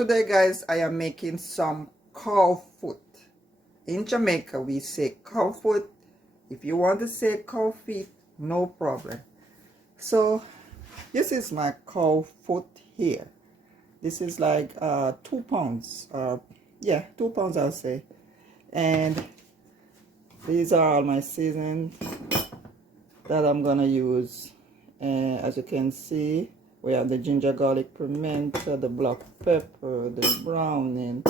today guys, I am making some cow foot. In Jamaica we say cow foot. If you want to say cow feet, no problem. So this is my cow foot here. This is like 2 pounds. Yeah, 2 pounds I'll say. And these are all my seasonings that I'm gonna use. And as you can see, we have the ginger, garlic, pimento, the black pepper, the browning,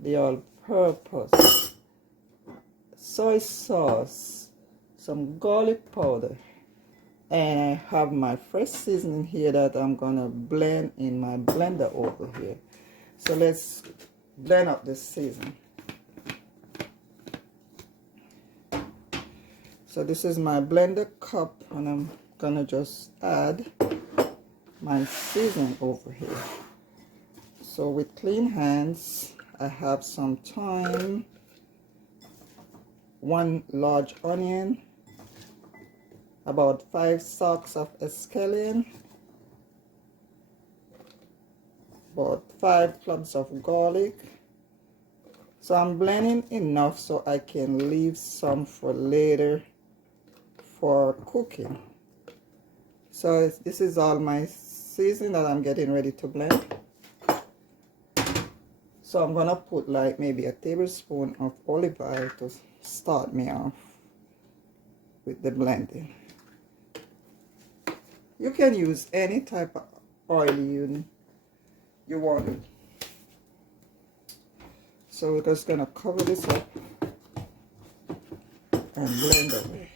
the all-purpose, soy sauce, some garlic powder, and I have my fresh seasoning here that I'm gonna blend in my blender over here. So let's blend up this seasoning. So this is my blender cup, and I'm gonna just add my seasoning over here. So with clean hands, I have some thyme, 1 large onion, about 5 stalks of escallion, about 5 cloves of garlic. So I'm blending enough so I can leave some for later for cooking. So this is all my seasoning that I'm getting ready to blend. So I'm gonna put like maybe a tablespoon of olive oil to start me off with the blending. You can use any type of oil you want. So we're just gonna cover this up and blend away.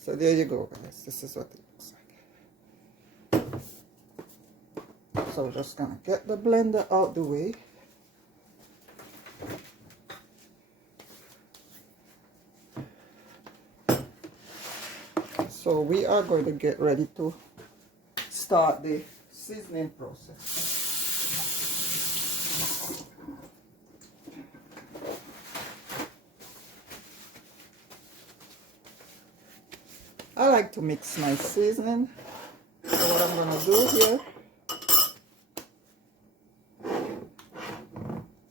So there you go, guys. This is what it looks like. So we're just gonna get the blender out the way. So we are going to get ready to start the seasoning process. I like to mix my seasoning. So what I'm going to do here,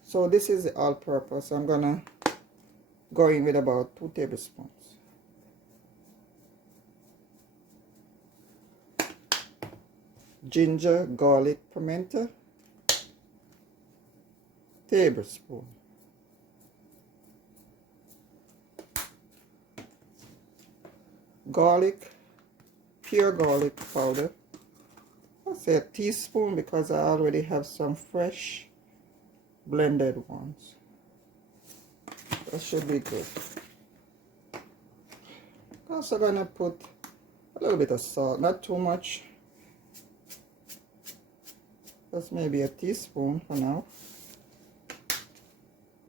so this is the all-purpose. I'm going to go in with about 2 tablespoons. Ginger, garlic, pimento, tablespoon. Garlic, pure garlic powder. I'll say a teaspoon because I already have some fresh blended ones. That should be good. Also gonna put a little bit of salt, not too much. Just maybe a teaspoon for now.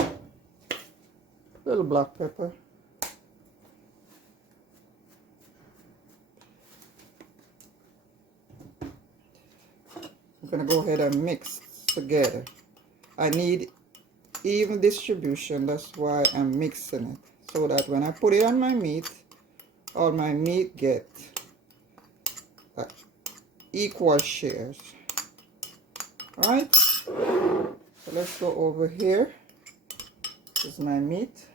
A little black pepper. I'm gonna go ahead and mix together. I need even distribution, that's why I'm mixing it, so that when I put it on my meat, all my meat get equal shares. Alright, so let's go over here. This is my meat.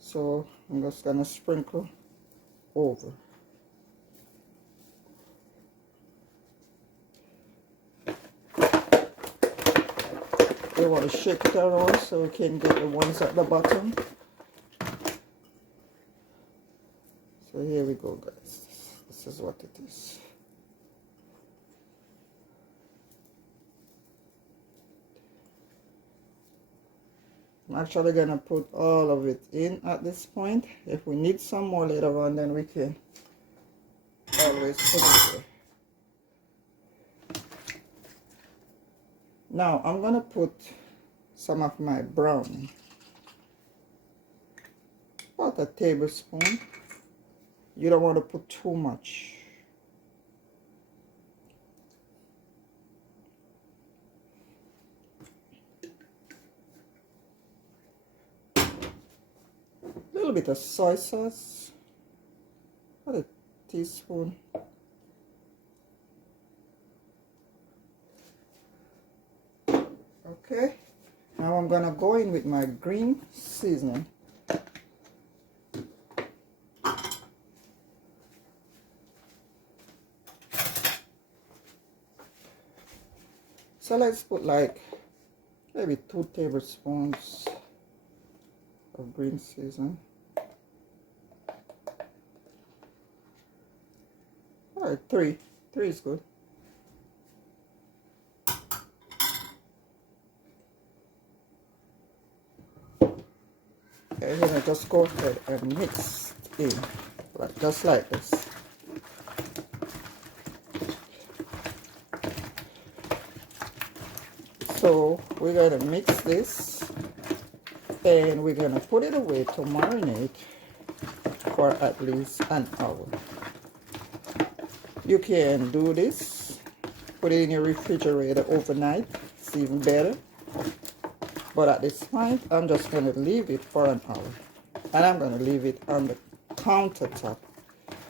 So I'm just gonna sprinkle over. You want to shake it around so we can get the ones at the bottom. So here we go, guys. This is what it is. I'm actually gonna put all of it in at this point. If we need some more later on, then we can always put it there. Now I'm gonna put some of my browning, about a tablespoon. You don't want to put too much. bit of soy sauce, about a teaspoon. Okay, now I'm gonna go in with my green seasoning. So let's put like maybe 2 tablespoons of green seasoning. All right, three is good. Okay, then I just go ahead and mix in, like just like this. So we're gonna mix this, and we're gonna put it away to marinate for at least an hour. You can do this, put it in your refrigerator overnight, it's even better. But at this point, I'm just gonna leave it for an hour. And I'm gonna leave it on the countertop.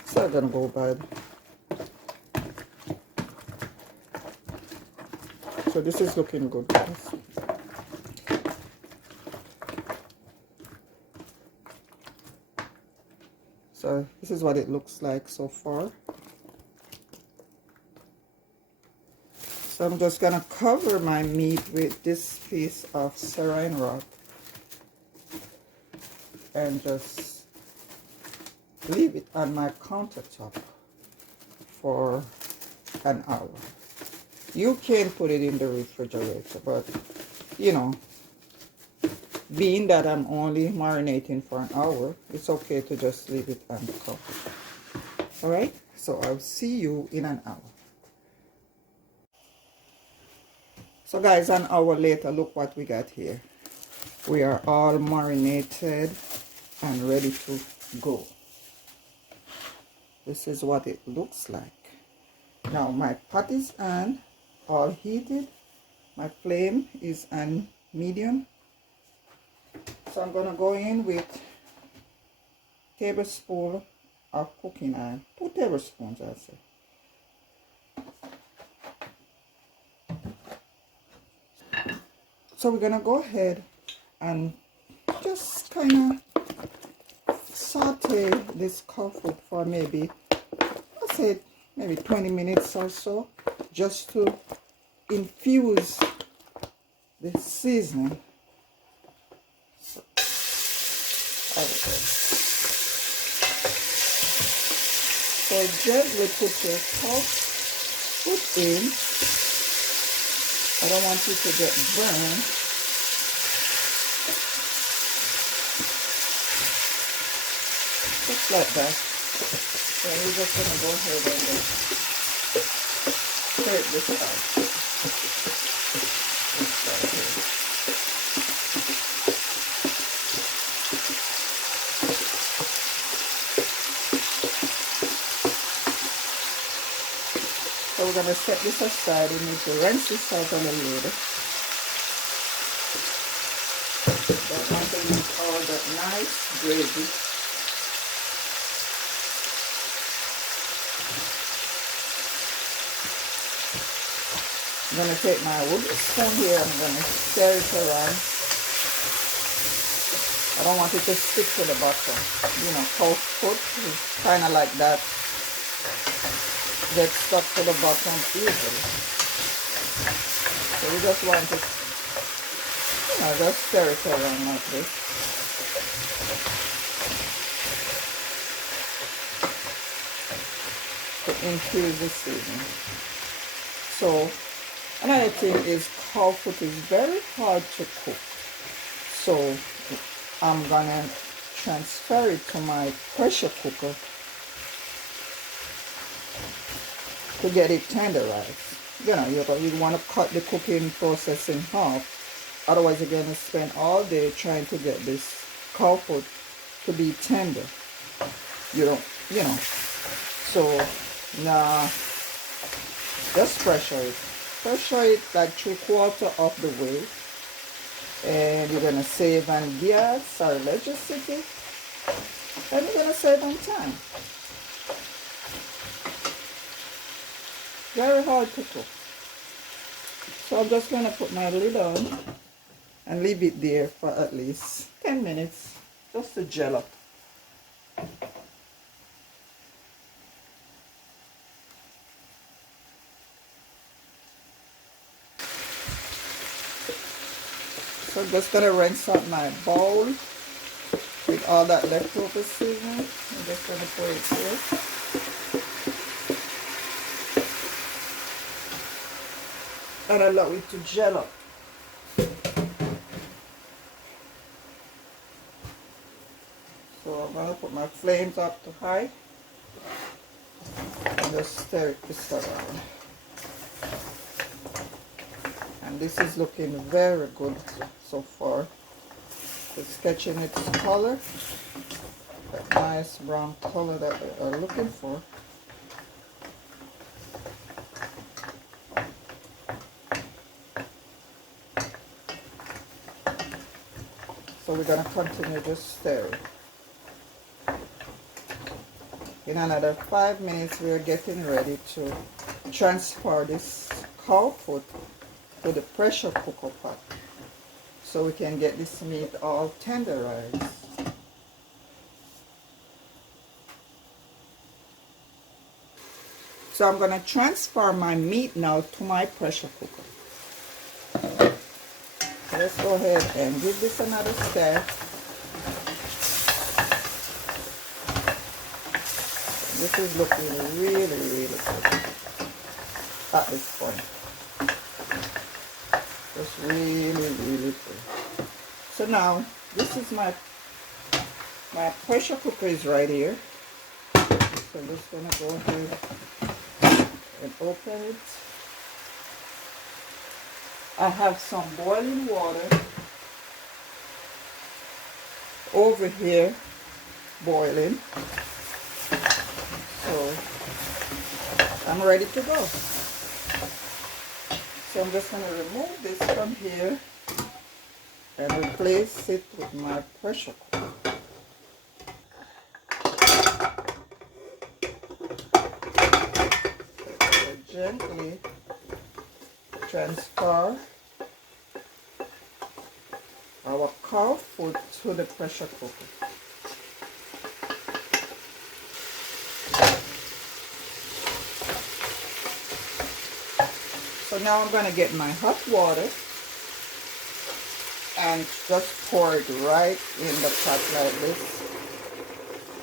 So I'm gonna go by. So this is looking good, guys. So this is what it looks like so far. So I'm just gonna cover my meat with this piece of saran wrap and just leave it on my countertop for an hour. You can put it in the refrigerator, but you know, being that I'm only marinating for an hour, it's okay to just leave it on the counter. All right, so I'll see you in an hour. So guys, an hour later, look what we got here. We are all marinated and ready to go. This is what it looks like. Now my pot is on, all heated. My flame is on medium. So I'm gonna go in with a tablespoon of cooking oil, 2 tablespoons I'll say. So we're gonna go ahead and just kind of saute this cow food for maybe, let's say maybe 20 minutes or so, just to infuse the seasoning. So gently put your cow food in. I don't want you to get burned. Just like that. So we're just going to go ahead and scrape this out. So we're going to set this aside. We need to rinse this out a little later. Don't want to use all that nice gravy. I'm going to take my wooden spoon here. I'm going to stir it around. I don't want it to stick to the bottom. You know, cow foot is kind of like that. Get stuck to the bottom easily. So we just want to, you know, just stir it around like this. To infuse the seasoning. So another thing is cow foot is very hard to cook. So I'm gonna transfer it to my pressure cooker to get it tenderized. You know, you want to cut the cooking process in half. Otherwise, you're going to spend all day trying to get this cow foot to be tender. You know. So now, just pressure it. Pressure it like 3/4 of the way. And you're going to save on gas or electricity. And we're gonna save on time. Very hard to cook. So I'm just gonna put my lid on and leave it there for at least 10 minutes just to gel up. So I'm just gonna rinse out my bowl with all that leftover seasoning. I'm just gonna pour it here. And allow it to gel up. So I'm gonna put my flames up to high and just stir it around. And this is looking very good so far. It's catching its color, that nice brown color that we are looking for. So we're gonna continue just stirring. In another 5 minutes, we're getting ready to transfer this cow foot to the pressure cooker pot so we can get this meat all tenderized. So I'm going to transfer my meat now to my pressure cooker. Let's go ahead and give this another stir. This is looking really, really good at this point. Just really, really good. So now, this is my pressure cooker is right here. So I'm just going to go ahead and open it. I have some boiling water over here boiling. So I'm ready to go. So I'm just going to remove this from here and replace it with my pressure cooker. So gently transfer our cow food to the pressure cooker. So now I'm going to get my hot water and just pour it right in the pot like this.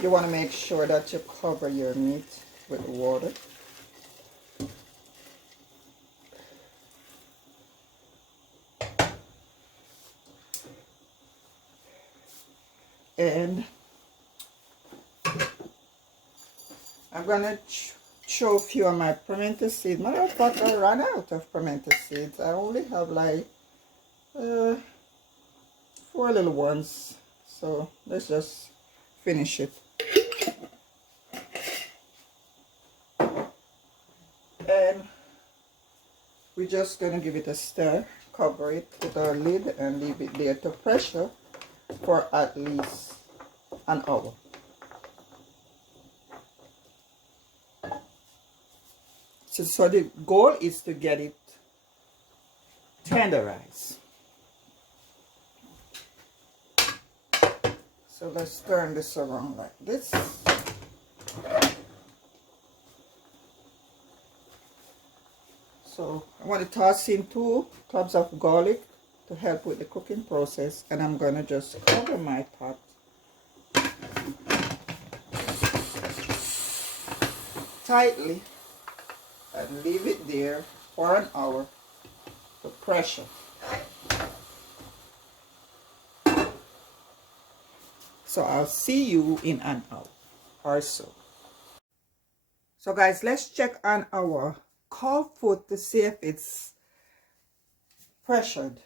You want to make sure that you cover your meat with water. And I'm going to show a few of my pimento seeds. Matter of fact, I ran out of pimento seeds. I only have like 4 little ones. So let's just finish it. And we're just going to give it a stir, cover it with our lid and leave it there to pressure for at least an hour. So the goal is to get it tenderized. So let's turn this around like this. So I want to toss in 2 cloves of garlic to help with the cooking process, and I'm going to just cover my pot tightly and leave it there for an hour to pressure. So I'll see you in an hour or so. So guys, let's check on our cow foot to see if it's pressured.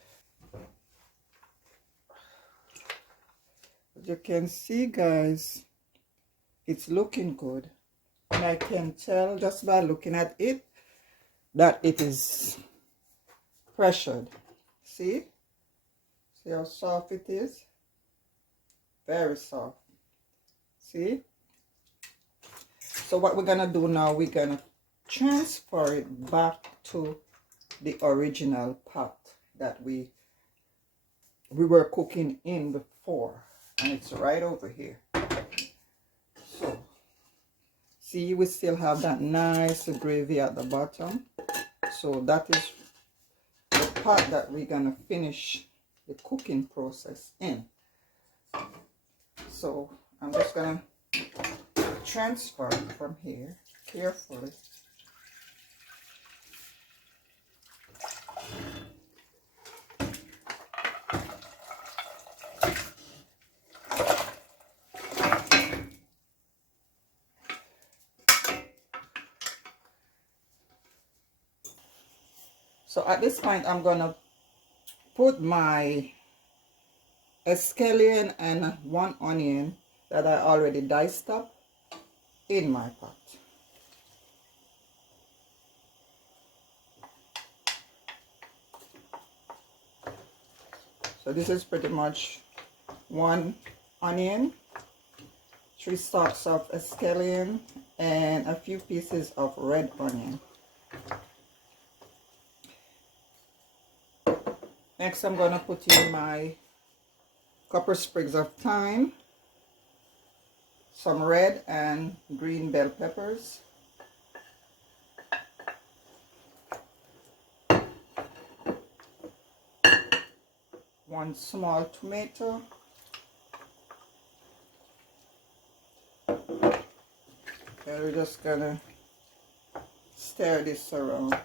As you can see guys, it's looking good. And I can tell just by looking at it that it is pressured. See? See how soft it is? Very soft. See? So what we're gonna do now, we're gonna transfer it back to the original pot that we were cooking in before, and it's right over here. So see, we still have that nice gravy at the bottom. So that is the pot that we're gonna finish the cooking process in. So I'm just gonna transfer it from here carefully. So at this point, I'm gonna put my scallion and 1 onion that I already diced up in my pot. So this is pretty much 1 onion, 3 stalks of scallion, and a few pieces of red onion. Next, I'm going to put in my couple sprigs of thyme, some red and green bell peppers, one small tomato, and we're just gonna stir this around.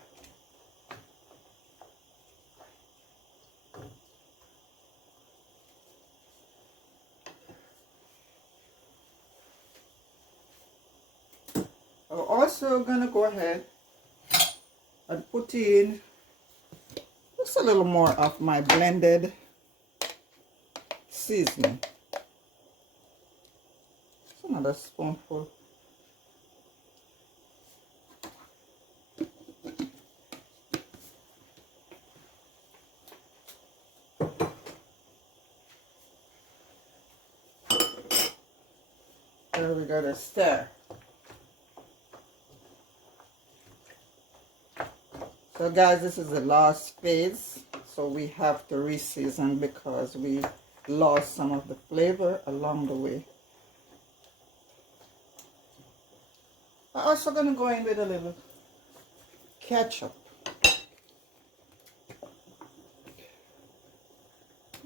I'm also gonna go ahead and put in just a little more of my blended seasoning. Just another spoonful. There we go, to stir. So guys, this is the last phase, so we have to re-season because we lost some of the flavor along the way. I'm also going to go in with a little ketchup.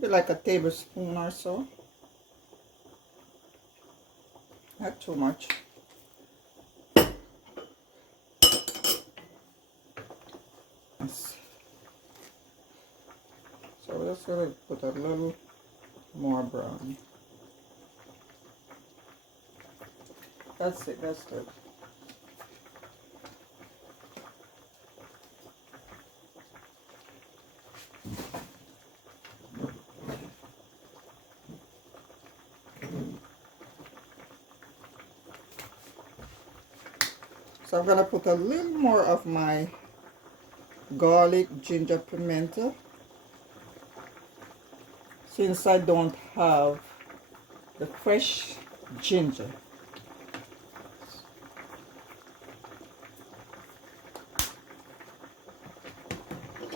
Be like a tablespoon or so. Not too much. So we're just going to put a little more brown. That's it, that's good. So I'm going to put a little more of my garlic, ginger, pimento, since I don't have the fresh ginger.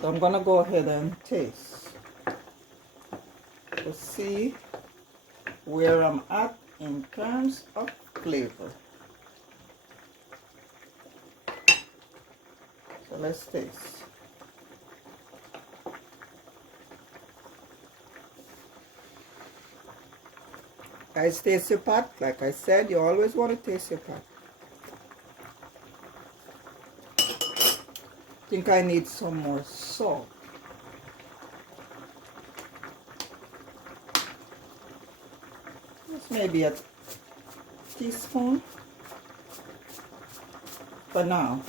So I'm going to go ahead and taste to see where I'm at in terms of flavor. So let's taste. Guys, taste your pot. Like I said, you always want to taste your pot. I think I need some more salt. Just maybe a teaspoon for now.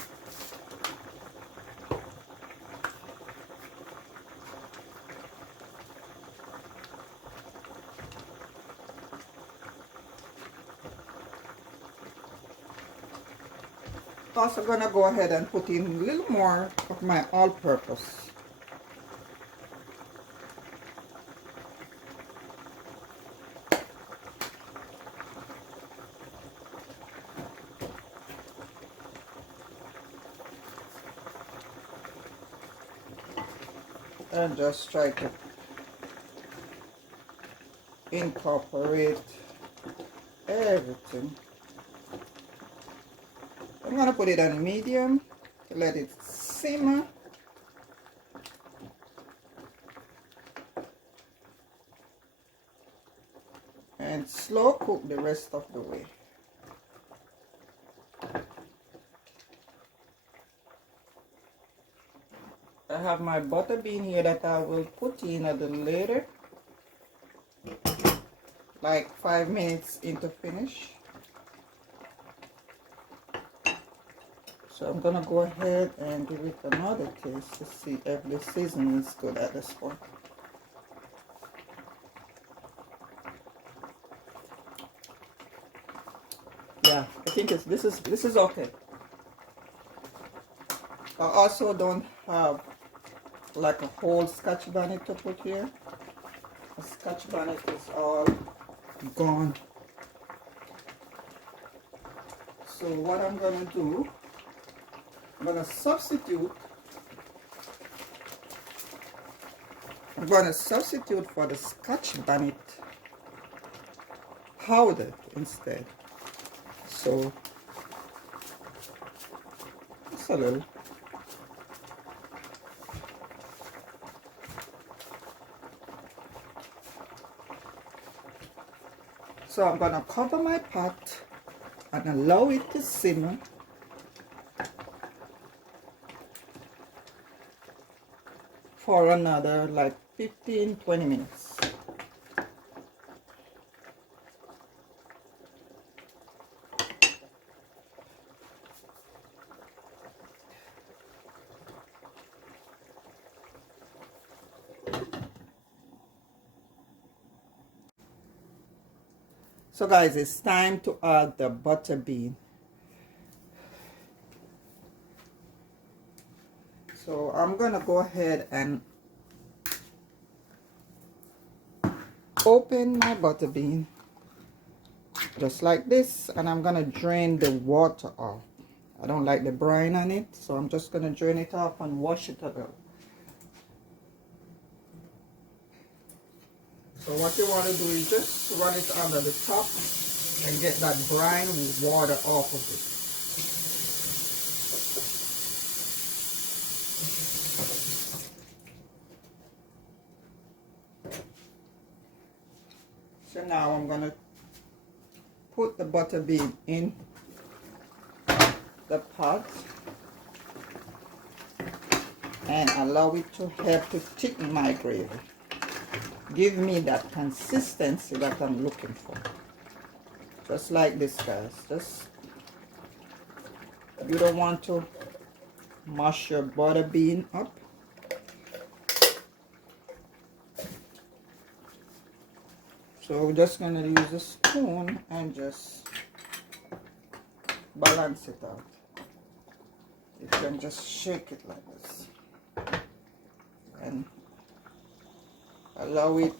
Also gonna go ahead and put in a little more of my all-purpose. and just try to incorporate everything. I'm gonna put it on medium to let it simmer. And slow cook the rest of the way. I have my butter bean here that I will put in a little later, like 5 minutes into finish. So I'm gonna go ahead and give it another taste to see if the seasoning is good at this point. Yeah, I think this is okay. I also don't have like a whole scotch bonnet to put here. The scotch bonnet is all gone. So what I'm gonna do, I'm gonna substitute for the scotch bonnet powder instead. So just a little. So I'm gonna cover my pot and allow it to simmer for another like 15-20 minutes. So guys, it's time to add the butter bean. So I'm gonna go ahead and open my butter bean just like this, and I'm gonna drain the water off. I don't like the brine on it, so I'm just gonna drain it off and wash it out. So what you want to do is just run it under the top and get that brine water off of it. So now I'm going to put the butter bean in the pot and allow it to help to thicken my gravy. Give me that consistency that I'm looking for. Just like this, guys. Just, you don't want to mash your butter bean up. So we're just going to use a spoon and just balance it out. You can just shake it like this and allow it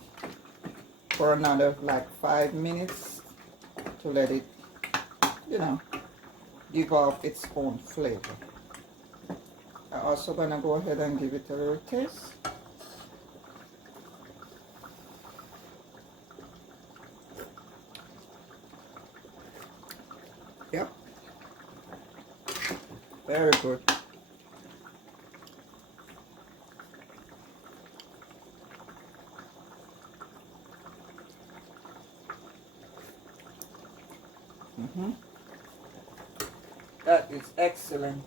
for another like 5 minutes to let it, you know, give off its own flavor. I'm also gonna go ahead and give it a little taste. Yep, very good. That is excellent.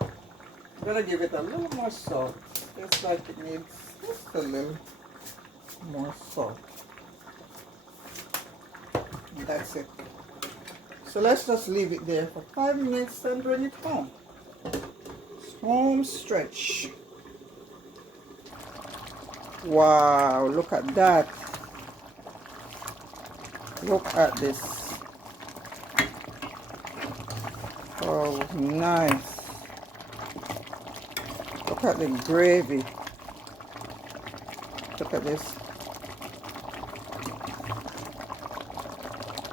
I'm gonna give it a little more salt. Just like it needs just a little more salt. And that's it. So let's just leave it there for 5 minutes and bring it home. Home stretch. Wow, look at that. Look at this. Oh, nice. Look at the gravy. Look at this.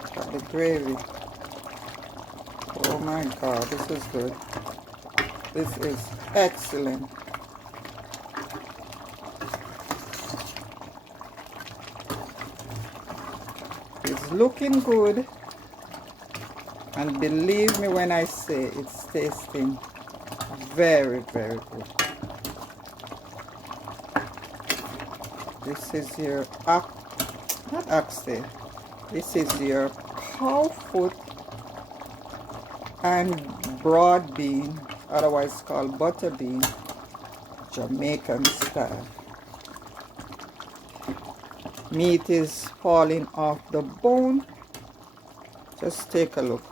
Look at the gravy. Oh my God, this is good. This is excellent. It's looking good, and believe me when I say it's tasting very, very good. This is your not oxtail. This is your cow foot and broad bean, otherwise called butter bean, Jamaican style. Meat is falling off the bone. Just take a look.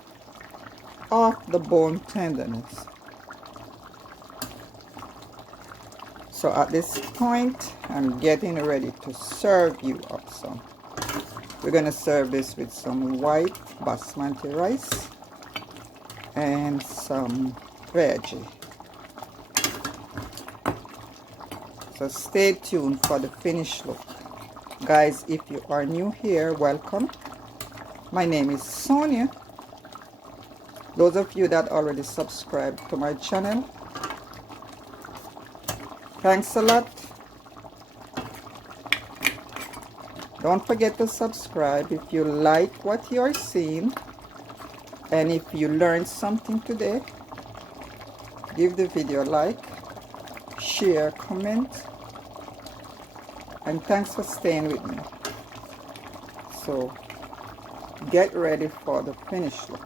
Off the bone tenderness. So at this point, I'm getting ready to serve you up some. We're gonna serve this with some white basmati rice and some veggie. So stay tuned for the finished look. Guys, if you are new here, welcome. My name is Sonia. Those of you that already subscribed to my channel, thanks a lot. Don't forget to subscribe if you like what you are seeing, and if you learned something today, give the video a like, share, comment, and thanks for staying with me. So get ready for the finished look.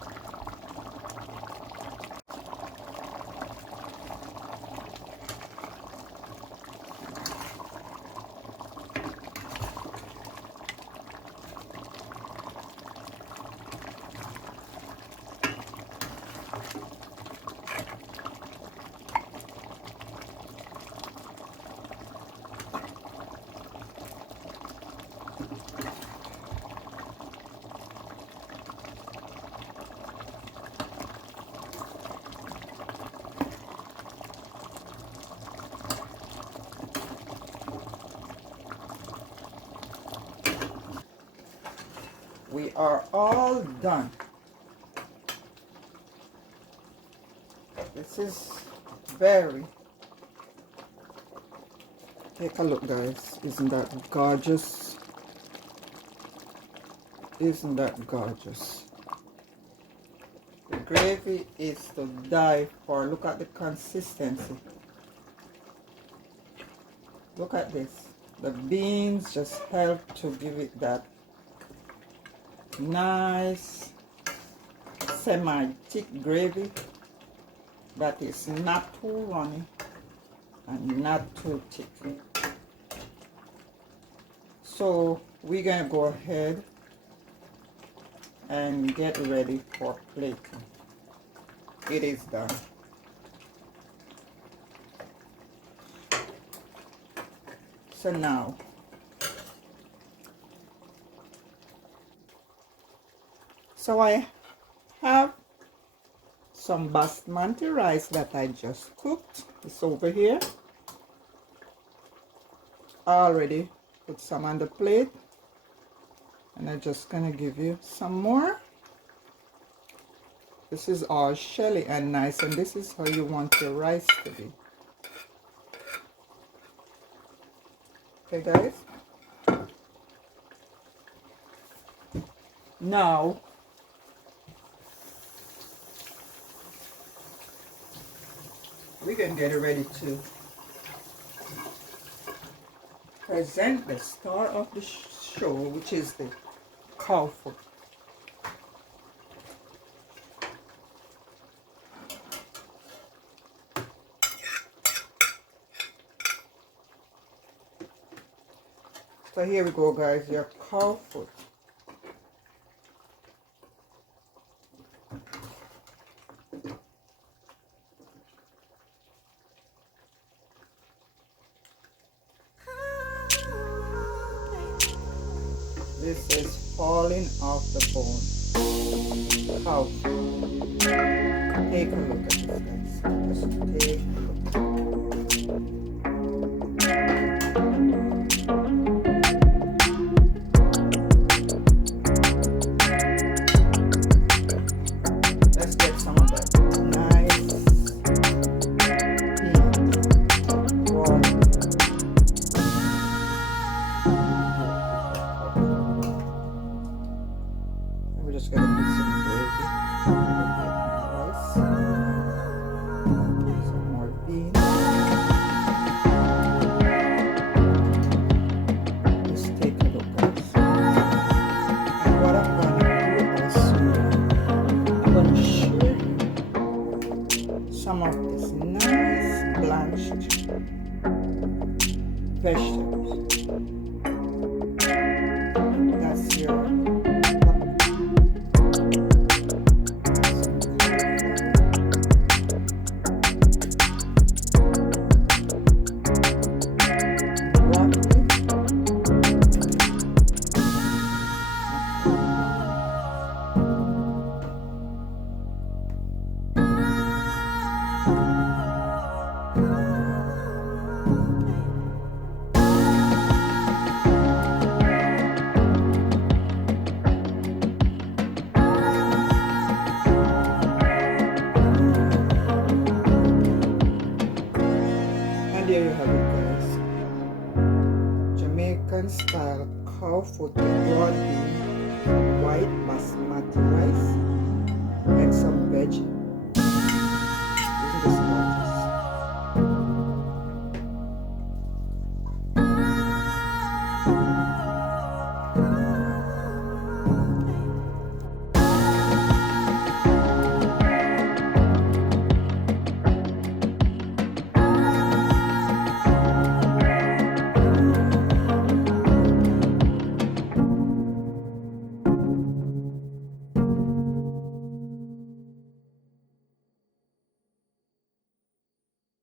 We are all done. This is very, take a look guys, isn't that gorgeous? Isn't that gorgeous? The gravy is to die for. Look at the consistency. Look at this. The beans just help to give it that nice semi-thick gravy that is not too runny and not too thick. So we're gonna go ahead and get ready for plating. It is done. So now I have some basmati rice that I just cooked. It's over here. I already put some on the plate, and I'm just gonna give you some more. This is all shelly and nice, and this is how you want your rice to be. Okay guys, now we can get ready to present the star of the show, which is the cow foot. So here we go guys, your cow foot. This is falling off the bone. Cow foot. Take a look at this guys. Just take a look. Let's get some of that nice brought in white basmati rice and some veggie.